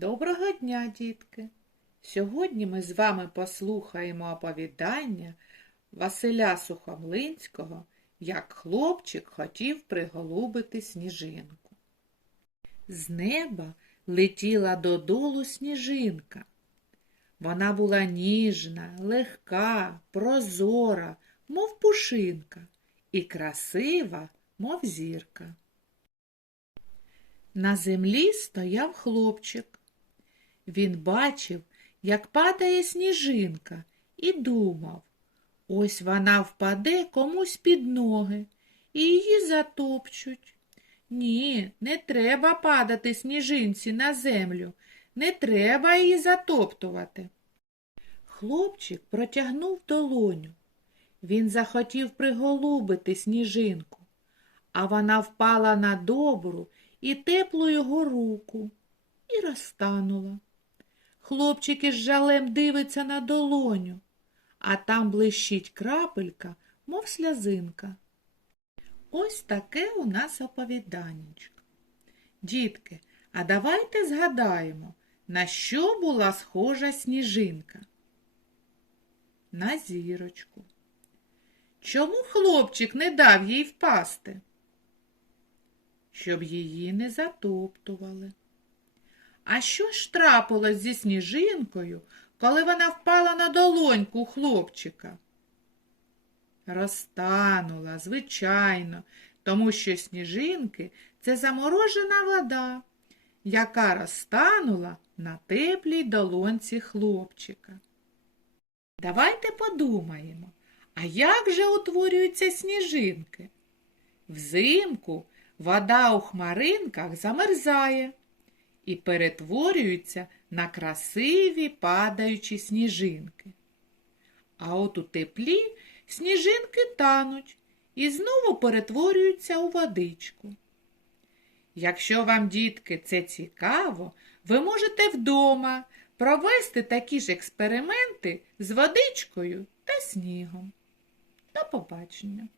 Доброго дня, дітки! Сьогодні ми з вами послухаємо оповідання Василя Сухомлинського, як хлопчик хотів приголубити сніжинку. З неба летіла додолу сніжинка. Вона була ніжна, легка, прозора, мов пушинка, і красива, мов зірка. На землі стояв хлопчик. Він бачив, як падає сніжинка, і думав, ось вона впаде комусь під ноги, і її затопчуть. Ні, не треба падати сніжинці на землю, не треба її затоптувати. Хлопчик протягнув долоню. Він захотів приголубити сніжинку, а вона впала на добру і теплу його руку і розтанула. Хлопчик із жалем дивиться на долоню, а там блищить крапелька, мов сльозинка. Ось таке у нас оповіданнячко. Дітки, а давайте згадаємо, на що була схожа сніжинка? На зірочку. Чому хлопчик не дав їй впасти? Щоб її не затоптували. А що ж трапилось зі сніжинкою, коли вона впала на долоньку хлопчика? Розтанула, звичайно, тому що сніжинки це заморожена вода, яка розтанула на теплій долонці хлопчика. Давайте подумаємо, а як же утворюються сніжинки? Взимку вода у хмаринках замерзає і перетворюється на красиві падаючі сніжинки. А от у теплі сніжинки тануть і знову перетворюються у водичку. Якщо вам, дітки, це цікаво, ви можете вдома провести такі ж експерименти з водичкою та снігом. До побачення!